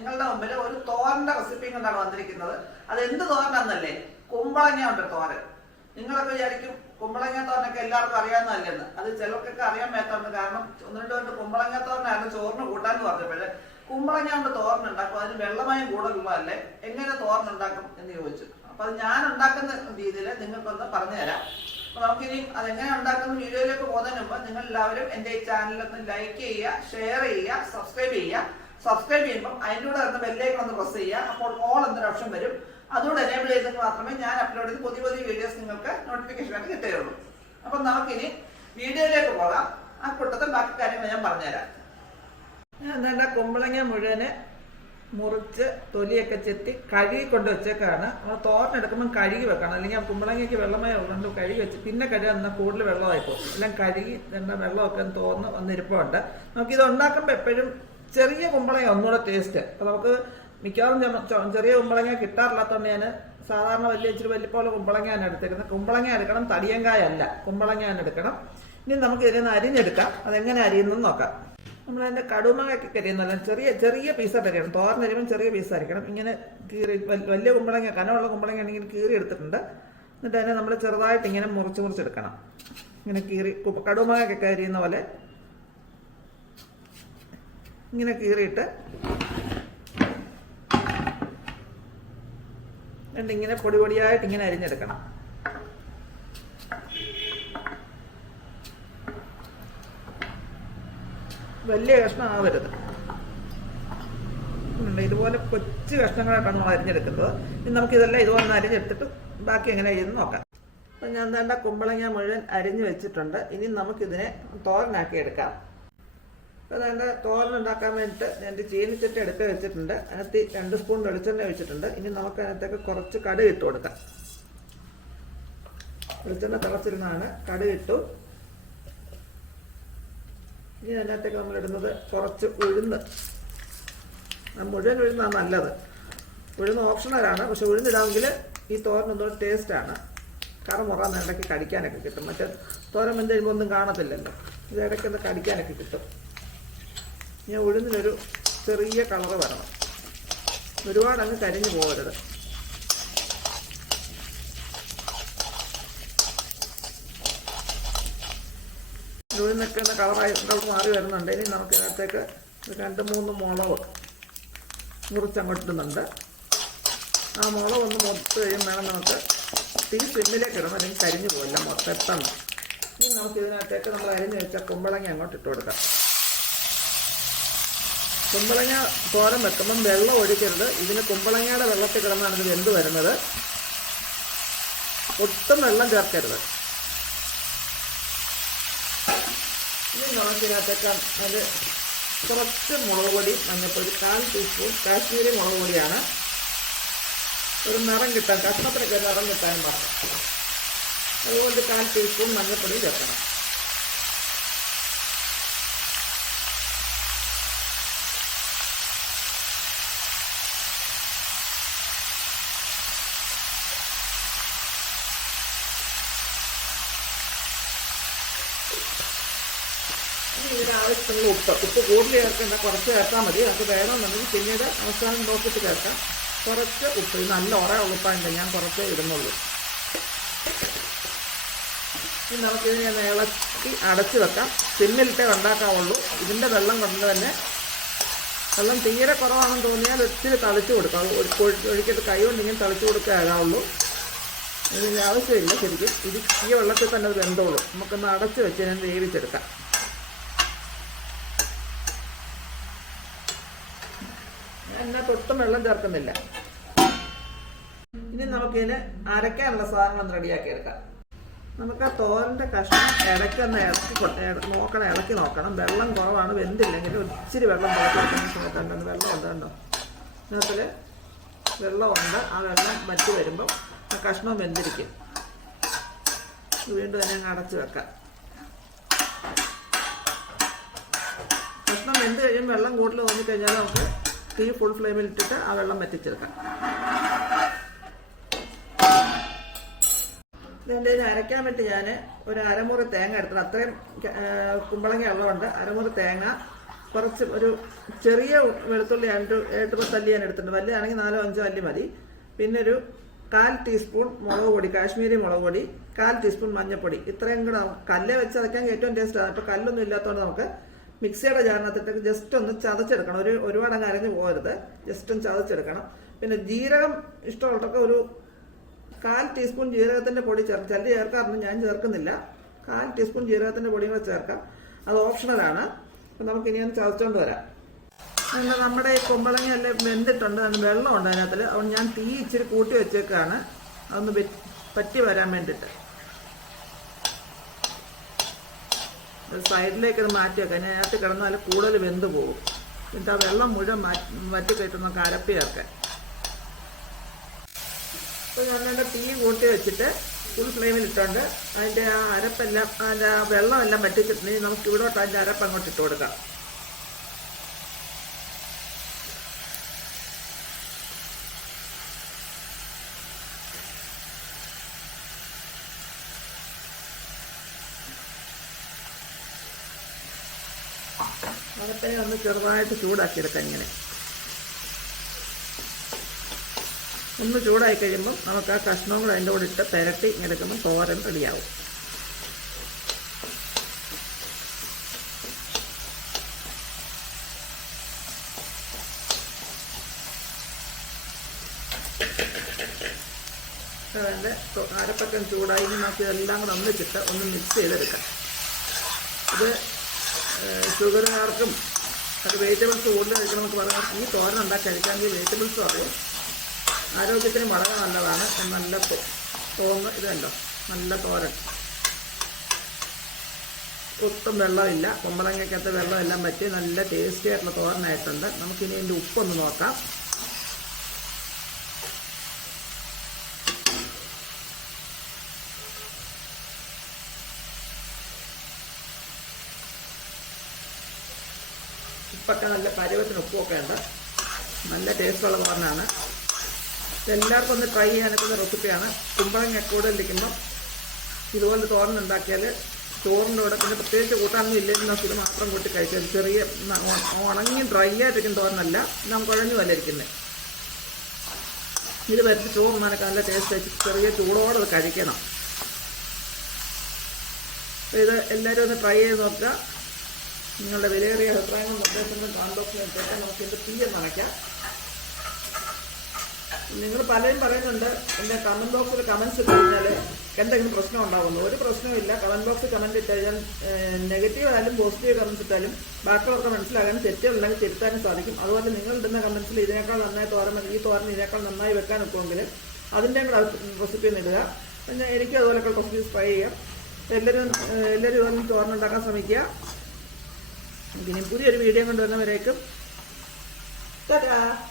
നിങ്ങളുടെ മുമ്പിൽ ഒരു തോരന്റെ റെസിപ്പി കൊണ്ടാണ് വന്നിരിക്കുന്നത്? അത് എന്ത് തോരനാന്നല്ലേ? കുമ്പളങ്ങ ഉണ്ട് തോരൻ. നിങ്ങളൊക്കെ വിചാരിക്കും കുമ്പളങ്ങ തോരനൊക്കെ എല്ലാവർക്കും അറിയാവുന്നതല്ലെന്ന്. അത് ചിലർക്കൊക്കെ അറിയാൻ മേത്തോണ്ട് കാരണം ഒന്ന് രണ്ട് കൊണ്ട് കുമ്പളങ്ങ തോരനായിരുന്നു ചോറിന് കൂട്ടാന്ന് പറഞ്ഞപ്പോൾ കുമ്പളങ്ങ കൊണ്ട് തോരൻ ഉണ്ടാക്കും. അതിന് വെള്ളമയം കൂടുതലുള്ളതല്ലേ എങ്ങനെ തോരൻ ഉണ്ടാക്കും എന്ന് ചോദിച്ചു. അപ്പൊ അത് ഞാൻ ഉണ്ടാക്കുന്ന രീതിയിൽ നിങ്ങൾക്കൊന്ന് പറഞ്ഞുതരാം അപ്പൊ നമുക്കിനി അതെങ്ങനെ ഉണ്ടാക്കുന്ന വീഡിയോയിലേക്ക് പോകുന്നതിന് മുമ്പ് നിങ്ങൾ എല്ലാവരും എന്റെ ഈ ഒന്ന് ലൈക്ക് ചെയ്യുക ഷെയർ ചെയ്യുക സബ്സ്ക്രൈബ് ചെയ്യുക. സബ്സ്ക്രൈബ് ചെയ്യുമ്പോൾ അതിന്റെ കൂടെ വരുന്ന ബെല്ലേക്ക് ഒന്ന് പ്രസ് ചെയ്യുക. അപ്പോൾ ഓൾ എന്നൊരു ഓപ്ഷൻ വരും. അതുകൊണ്ട് എനേബിൾ ചെയ്തിട്ട് മാത്രമേ ഞാൻ അപ്ലോഡ് ചെയ്ത് പുതിയ പുതിയ വീഡിയോസ് നിങ്ങൾക്ക് നോട്ടിഫിക്കേഷൻ ആയിട്ട് കിട്ടുകയുള്ളൂ. അപ്പം നമുക്കിനി വീഡിയോയിലേക്ക് പോകാം. ആ കൂട്ടത്തിൽ ബാക്കി കാര്യങ്ങൾ ഞാൻ പറഞ്ഞുതരാം. ഞാൻ എന്താ കുമ്പളങ്ങ മുഴുവൻ മുറിച്ച് തൊലിയൊക്കെ ചെത്തി കഴുകി കൊണ്ട് വെച്ചേക്കാണ് നമ്മൾ തോരനെടുക്കുമ്പം കഴുകി വെക്കണം. അല്ലെങ്കിൽ കുമ്പളങ്ങയ്ക്ക് വെള്ളമേ ഉള്ളതുകൊണ്ട് കഴുകി വെച്ച് പിന്നെ കഴുകാൻ എന്നാൽ കൂടുതൽ വെള്ളമായി പോകും എല്ലാം കഴുകി വെള്ളമൊക്കെ തോർന്ന് വന്നിരിപ്പുണ്ട്. നമുക്കിത് ഉണ്ടാക്കുമ്പോൾ എപ്പോഴും ചെറിയ കുമ്പളങ്ങ ഒന്നുകൂടെ ടേസ്റ്റ് അപ്പൊ നമുക്ക് മിക്കവാറും ചെറിയ കുമ്പളങ്ങ കിട്ടാറില്ലാത്തതുകൊണ്ട് ഞാൻ സാധാരണ വലിയ ഇച്ചിരി വലിയപ്പോലെ കുമ്പളങ്ങയാണ് എടുത്തേക്കുന്നത്. കുമ്പളങ്ങ എടുക്കണം തടിയങ്കായ അല്ല കുമ്പളങ്ങയാണ് എടുക്കണം. ഇനി നമുക്ക് ഇതിൽ നിന്ന് അരിഞ്ഞെടുക്കാം. അതെങ്ങനെ അരിയുന്നെന്ന് നോക്കാം. നമ്മൾ അതിന്റെ കടുമകൊക്കെ അരിയുന്നല്ല ചെറിയ ചെറിയ പീസായിട്ട് അരിയണം. തോരൻ അരിയുമ്പോൾ ചെറിയ പീസായിരിക്കണം ഇങ്ങനെ കീറി വലിയ കുമ്പളങ്ങ കനമുള്ള കുമ്പളങ്ങ ആണെങ്കിൽ കീറി എടുത്തിട്ടുണ്ട്. എന്നിട്ട് അതിനെ നമ്മൾ ചെറുതായിട്ട് ഇങ്ങനെ മുറിച്ച് മുറിച്ചെടുക്കണം. ഇങ്ങനെ കീറി കടുമകൊക്കെ കരിയുന്ന പോലെ ഇങ്ങനെ കീറിയിട്ട് ഇങ്ങനെ പൊടി പൊടിയായിട്ട് ഇങ്ങനെ അരിഞ്ഞെടുക്കണം. വലിയ കഷ്ണം ആവരുത്. ഇതുപോലെ കൊച്ചു കഷ്ണങ്ങളായിട്ടാണ് നമ്മൾ അരിഞ്ഞെടുക്കുന്നത്. ഇനി നമുക്ക് ഇതെല്ലാം ഇതുപോലെ ഒന്ന് അരിഞ്ഞെടുത്തിട്ട് ബാക്കി എങ്ങനെ അരിയുന്നു നോക്കാം. അപ്പം ഞാൻ വേണ്ട കുമ്പളങ്ങ മുഴുവൻ അരിഞ്ഞു വെച്ചിട്ടുണ്ട്. ഇനി നമുക്കിതിനെ തോരനാക്കി എടുക്കാം. തോരൻ ഉണ്ടാക്കാൻ വേണ്ടിയിട്ട് ഞാൻ ചീനിച്ചട്ടി എടുത്ത് വെച്ചിട്ടുണ്ട്. അതിനകത്ത് രണ്ട് സ്പൂൺ വെളിച്ചെണ്ണ ഒഴിച്ചിട്ടുണ്ട്. ഇനി നമുക്ക് അതിനകത്തേക്ക് കുറച്ച് കടുക് ഇട്ട് കൊടുക്കാം. വെളിച്ചെണ്ണ തിളച്ചിരുന്നാണ് കടുക് ഇട്ടു. ഇനി അതിനകത്തേക്ക് നമ്മൾ ഇടുന്നത് കുറച്ച് ഉഴുന്ന്. മുഴുവൻ ഉഴുന്നാണ് നല്ലത്. ഉഴുന്ന് ഓപ്ഷണലാണ് പക്ഷെ ഉഴുന്നിടാമെങ്കിൽ ഈ തോരൻ ഒന്നുകൂടെ ടേസ്റ്റാണ് കറ മുറ ഇടയ്ക്ക് കടിക്കാനൊക്കെ കിട്ടും. മറ്റേ തോരൻ വെന്ത് കഴിയുമ്പോൾ ഒന്നും കാണത്തില്ലല്ലോ. ഇത് ഇടയ്ക്കൊന്ന് കടിക്കാനൊക്കെ കിട്ടും. ഞാൻ ഉഴുന്നിനൊരു ചെറിയ കളറ് വരണം. ഒരുപാട് അങ്ങ് കരിഞ്ഞു പോകരുത്. ഉഴുന്നൊക്കെ കളറായി മാറി വരുന്നുണ്ട്. ഇനി നമുക്ക് ഇതിനകത്തേക്ക് രണ്ട് മൂന്ന് മുളക് മുറിച്ചങ്ങോട്ടിടുന്നുണ്ട്. ആ മുളക് ഒന്ന് മുറിച്ച് കഴിയും വേണം നമുക്ക് തീ സിമ്മിലേക്ക് ഇടണം അല്ലെങ്കിൽ കരിഞ്ഞു പോകില്ല മൊത്തം ഇനി നമുക്ക് ഇതിനകത്തേക്ക് നമ്മൾ അരിഞ്ഞ് വെച്ച കുമ്പളങ്ങി അങ്ങോട്ട് ഇട്ട് കൊടുക്കാം. കുമ്പളങ്ങ തോരൻ വെക്കുമ്പം വെള്ളം ഒഴിക്കരുത്. ഇതിന് കുമ്പളങ്ങയുടെ വെള്ളത്തിൽ കിടന്നാണ് വെന്ത് വരുന്നത്. ഒട്ടും വെള്ളം ചേർക്കരുത്. ഇനി നമുക്ക് ഇതിനകത്തേക്ക് അത് കുറച്ച് മുളക് പൊടി മഞ്ഞപ്പൊടി കാൽ ടീസ്പൂൺ കാശ്മീരി മുളക് പൊടിയാണ്. ഒരു നിറം കിട്ടാൻ കഷ്ണത്തിനൊക്കെ നിറം കിട്ടാൻ പറഞ്ഞു. അതുകൊണ്ട് കാൽ ടീസ്പൂൺ മഞ്ഞൾപ്പൊടി ചേർക്കണം. ഇനി ഇതിന് ഉപ്പ് ഉപ്പ് കൂടുതൽ ചേർക്കേണ്ട കുറച്ച് ചേർത്താൽ മതി നമുക്ക് വേണമെന്നുണ്ടെങ്കിൽ പിന്നീട് അവസാനം നോക്കിയിട്ട് ചേർക്കാം കുറച്ച് ഉപ്പ് നല്ല ഉറ ഉപ്പായിട്ട് ഞാൻ കുറച്ച് ഇടുന്നുള്ളൂ ഇനി നമുക്കിതിനെ ഇളക്കി അടച്ചു വെക്കാം സിമ്മിലിട്ടേ ഉണ്ടാക്കാവുള്ളൂ ഇതിന്റെ വെള്ളം കൊണ്ട് തന്നെ വെള്ളം തീരെ കുറവാണെന്ന് തോന്നിയാൽ ഒത്തിരി തളിച്ചു കൊടുക്കാം അത് ഒഴി- ഒഴി- ഒഴിക്കത്ത് കൈ കൊണ്ട് ഇങ്ങനെ തളിച്ച് കൊടുക്കുക ആകാവുള്ളൂ ഇതിന് ആവശ്യമില്ല ശരിക്കും. ഇത് ഈ വെള്ളത്തിൽ തന്നെ അത് വെന്തോളൂ. നമുക്കൊന്ന് അടച്ചു വെച്ച് ഞാൻ വേവിച്ചെടുക്കാം. ഒട്ടും വെള്ളം ചേർക്കുന്നില്ല. ഇനി നമുക്കിതിന് അരയ്ക്കാനുള്ള സാധനങ്ങൾ റെഡിയാക്കി എടുക്കാം. നമുക്ക് ആ തോരന്റെ കഷ്ണം ഇടയ്ക്കൊന്ന് ഇളക്കി നോക്കണം ഇളക്കി നോക്കണം. വെള്ളം കുറവാണ് വെന്തില്ലെങ്കിൽ ഒത്തിരി വെള്ളം ഉണ്ടോ വെള്ളം ഉണ്ട് കണ്ടോ? ഇതിനകത്തിൽ വെള്ളമുണ്ട്. ആ വെള്ളം വറ്റി വരുമ്പം ആ കഷ്ണം വെന്തിരിക്കും. വീണ്ടും തന്നെ അങ്ങ് അടച്ച് വെക്കാം. കഷ്ണം വെന്ത് കഴിയുമ്പോൾ വെള്ളം കൂടുതൽ തോന്നിക്കഴിഞ്ഞാൽ നമുക്ക് തീ ഫുൾ ഫ്ലെയിമിൽ ഇട്ടിട്ട് ആ വെള്ളം വറ്റിച്ചെടുക്കാം. ഇതിന്റെ അരയ്ക്കാൻ വേണ്ടി ഞാൻ ഒരു അരമുറി തേങ്ങ എടുത്തത് അത്രയും കുമ്പളങ്ങ ഉള്ളതുകൊണ്ട് അരമുറി തേങ്ങ കുറച്ച് ഒരു ചെറിയ വെളുത്തുള്ളി രണ്ട് എട്ട് പത്ത് അല്ലി ഞാൻ എടുത്തിട്ടുണ്ട്. വലിയാണെങ്കിൽ നാലോ അഞ്ചോ അല്ലി മതി. പിന്നെ ഒരു കാൽ ടീസ്പൂൺ മുളക് പൊടി കാശ്മീരി മുളക് പൊടി കാൽ ടീസ്പൂൺ മഞ്ഞൾപ്പൊടി. ഇത്രയും കൂടെ കല്ല് വെച്ച് അതൊക്കെ ഏറ്റവും ടേസ്റ്റ് ആണ്. അപ്പോൾ കല്ലൊന്നും ഇല്ലാത്തതുകൊണ്ട് നമുക്ക് മിക്സിയുടെ ജാറിനകത്തിട്ട് ജസ്റ്റ് ഒന്ന് ചതച്ചെടുക്കണം. ഒരു ഒരുപാട് അരഞ്ഞു പോകരുത്. ജസ്റ്റ് ഒന്ന് ചതച്ചെടുക്കണം. പിന്നെ ജീരകം ഇഷ്ടമുള്ളതൊക്കെ ഒരു കാൽ ടീസ്പൂൺ ജീരകത്തിന്റെ പൊടി ചേർക്കും. ചില ചേർക്കാറുണ്ട് ഞാൻ ചേർക്കുന്നില്ല. കാൽ ടീസ്പൂൺ ജീരകത്തിന്റെ പൊടിയും കൂടെ ചേർക്കാം. അത് ഓപ്ഷണലാണ് അപ്പം നമുക്ക് ഇനി ഒന്ന് ചതച്ചുകൊണ്ട് വരാം. നമ്മുടെ ഈ കുമ്പളങ്ങ എല്ലാം വെന്തിട്ടുണ്ട്. വെള്ളമുണ്ട് അതിനകത്തിൽ അതുകൊണ്ട് ഞാൻ തീ ഇച്ചിരി കൂട്ടി വെച്ചേക്കാണ്. അതൊന്ന് പറ്റി വരാൻ വേണ്ടിയിട്ട് ഒരു സൈഡിലേക്ക് ഇത് മാറ്റി വെക്കാം. അതിനകത്ത് കിടന്നാൽ കൂടുതൽ വെന്ത് പോകും. എന്നിട്ട് ആ വെള്ളം മുഴുവൻ വറ്റി കരപ്പിയൊക്കെ അരപ്പി ചേർക്കാൻ അപ്പോൾ ഞാൻ എന്റെ തീ കൂട്ടി വെച്ചിട്ട് ഫുൾ ഫ്ലെയിമിൽ ഇട്ടുകൊണ്ട് അതിന്റെ ആ അരപ്പെല്ലാം അതിന്റെ ആ വെള്ളമെല്ലാം വറ്റിച്ചിട്ടുണ്ടെങ്കിൽ നമുക്ക് ഇവിടോട്ട് അതിന്റെ അരപ്പ് അങ്ങോട്ട് ഇട്ട് കൊടുക്കാം. അകത്തെ ഒന്ന് ചെറുതായിട്ട് ചൂടാക്കിയെടുക്കാം ഇങ്ങനെ. ഒന്ന് ചൂടായി കഴിയുമ്പം നമുക്ക് ആ കഷ്ണവും കൂടെ അതിന്റെ കൂടെ ഇട്ട് പുരട്ടി എടുക്കുമ്പോൾ തോരൻ റെഡിയാവും. അതിന്റെ അരപ്പക്കം ചൂടായി നമുക്ക് ഇതെല്ലാം കൂടെ ഒന്നിച്ചിട്ട് ഒന്ന് മിക്സ് ചെയ്തെടുക്കാം. ഇത് ഷുഗറുകാർക്കും അത് വെജിറ്റബിൾസ് കൂടുതൽ കഴിക്കണമെന്ന് പറഞ്ഞാൽ ഈ തോരൻ ഉണ്ടാക്കി കഴിക്കാമെങ്കിൽ വെജിറ്റബിൾസും അറിയും ആരോഗ്യത്തിന് വളരെ നല്ലതാണ്. നല്ല തോന്ന് ഇതുണ്ടോ നല്ല തോരൻ. ഒട്ടും വെള്ളമില്ല. കുമ്പളങ്ങയ്ക്കകത്ത് വെള്ളമെല്ലാം പറ്റി നല്ല ടേസ്റ്റി ആയിട്ടുള്ള തോരനായിട്ടുണ്ട്. നമുക്കിനി ഇതിന്റെ ഉപ്പൊന്ന് നോക്കാം. ഉപ്പൊക്കെ നല്ല പരുവത്തിന് ഉപ്പൊക്കെ ഉണ്ട്. നല്ല ടേസ്റ്റുള്ള തോരനാണ് എല്ലാവർക്കും ഒന്ന് ട്രൈ ചെയ്യാനൊക്കെ റെസിപ്പിയാണ് കുമ്പളങ്ങ കൂടുതൽ ഇരിക്കുമ്പം ഇതുപോലെ തോരൻ ഉണ്ടാക്കിയാൽ ചോറിന്റെ കൂടെ പിന്നെ പ്രത്യേകിച്ച് കൂട്ടാനൊന്നും ഇല്ലെങ്കിൽ നമുക്ക് ഇത് മാത്രം കൂട്ടി കഴിച്ചാൽ ചെറിയ ഉണങ്ങി ഡ്രൈ ആയിട്ടിരിക്കുന്ന തോരനല്ല. നാം കുഴഞ്ഞു പോലെ ഇരിക്കുന്നത് ഇത് വരച്ച് ചോറ് നനക്ക് നല്ല ടേസ്റ്റ് വെച്ച് ചെറിയ ചൂടോടെ കഴിക്കണം. ഇത് എല്ലാവരും ഒന്ന് ട്രൈ ചെയ്ത് നോക്കുക. നിങ്ങളുടെ വിലയേറിയ അഭിപ്രായങ്ങളും നിർദ്ദേശങ്ങളും കോൺബോക്സിൽ ഇട്ടേക്കാം നമുക്ക് എന്റെ തീ എന്ന് അടയ്ക്കാം. നിങ്ങൾ പലരും പറയുന്നുണ്ട് എന്റെ കമന്റ് ബോക്സിൽ കമൻസ് ഇട്ട് കഴിഞ്ഞാൽ എന്തെങ്കിലും പ്രശ്നം ഉണ്ടാകുന്നു ഒരു പ്രശ്നവുമില്ല കമന്റ് ബോക്സിൽ കമന്റ് ഇട്ട് കഴിഞ്ഞാൽ നെഗറ്റീവ് ആയാലും പോസിറ്റീവ് കമൻസ് ഇട്ടാലും ബാക്കിയുള്ളവർക്ക് മനസ്സിലാകാനും തെറ്റുകളുണ്ടെങ്കിൽ തിരുത്താനും സാധിക്കും. അതുപോലെ നിങ്ങൾ ഇടുന്ന കമൻസിൽ ഇതിനേക്കാൾ നന്നായി തോരൻ ഈ തോരൻ ഇതിനേക്കാൾ നന്നായി വെക്കാൻ ഒക്കുമെങ്കിൽ അതിന്റെയും കൂടെ റെസിപ്പി ഒന്ന് ഇടുക. പിന്നെ എനിക്കും അതുപോലെയൊക്കെ റെസിപ്പീസ് ട്രൈ ചെയ്യാം. എല്ലാവരും എല്ലാവരും തോരൻ ഉണ്ടാക്കാൻ ശ്രമിക്കുക. ഇനി പുതിയൊരു വീഡിയോ കൊണ്ടുവന്നവരേക്കും. ടാറ്റാ.